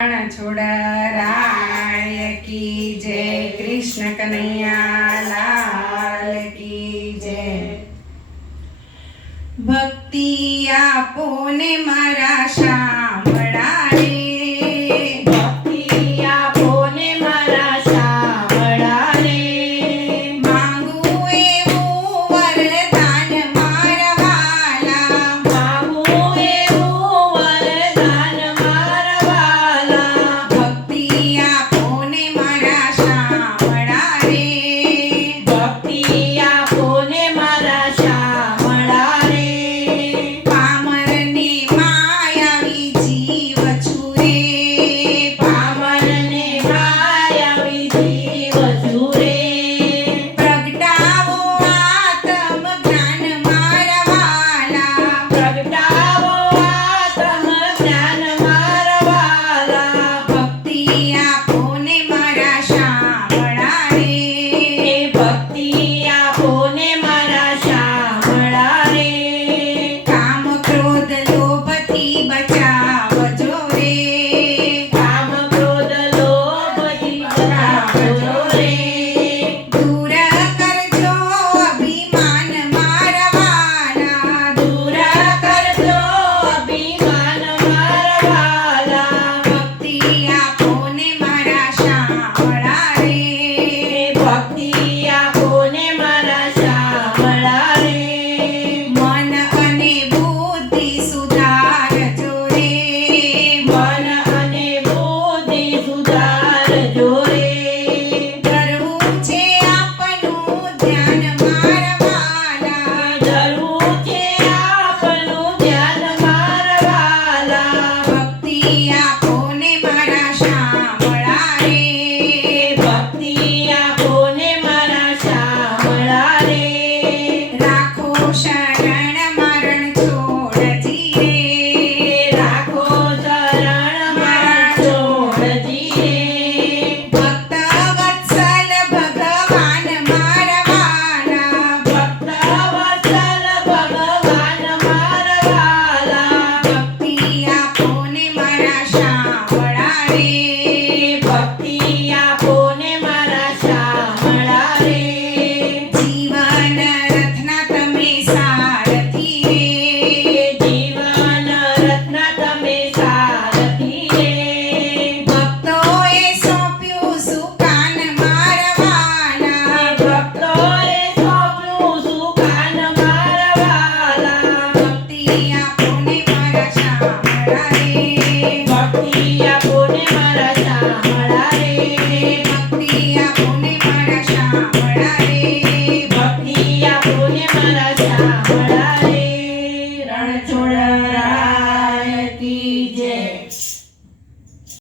छोड़राय की जय, कृष्ण कन्हैया लाल की जय। भक्ति आपोने मारा शामळा रे, भक्ति आपोने मारा शामळा रे, मागू एवं वरदान मारा वाला, मागू एवं वरदान मारा वाला, भक्ति आपोने मारा शामळा रे, भक्ति आपोने मारा शामळा रे, पामरने मायावी जीव छुरे, पामरने मायावी जीव झुरे, प्रगटावो आत्म ज्ञान मारा वाला, प्रगटावो आत्म ज्ञान मारा वाला, भक्ति आपोने मारा शामळा रे, भक्ति आपोने मारा शामळा रे, काम क्रोध लोभથી બચાવજો રે, काम क्रोध लोभ बचावજો रे, दूर करजो અભિમાન મારા વાલા, दूर करजो अभिमान मारा वाला, ભક્તિ આपोને મારા શામળા રે, भक्ति आपोने मारा शामळा रे, મન અને બુદ્ધિ સુધારજો રે, मन अने बुद्धि सुधारजो रे, કરવું છે આપનું ધ્યાન મારા વાલા, धरવું છે આપનું ધ્યાન મારા વાલા, ભક્તિ આपोને મારા શામળા રે, ભક્તિ આपोने मारा शामळा रे, રાખો શરણ મરણ છોડજી રે, રાખો ચરણ મારા છોડજી રે, ભક્ત વત્સલ ભગવાન મારા વાલા, ભક્ત વત્સલ ભગવાન મારા વાલા, ભક્તિ આपोને મારા શામળા રે, ભક્તિ આपोने મારા શામળા રે, જીવન રથના તમે સારથી રે, જીવન રત્ન તમે સારથી રે, ભક્તોએ સોંપ્યું સુકાન મારા વાલા, ભક્તોએ સોંપ્યું સુકાન મારા વાલા, ભક્તિ આपोને મારા શામળા રે, ભક્તિ આपोने મારા શામળા રે, ભક્તિ આपोને મારા શામળા રે, ભક્તિ આपोने મારા શામળા રે, રણ છોડરાય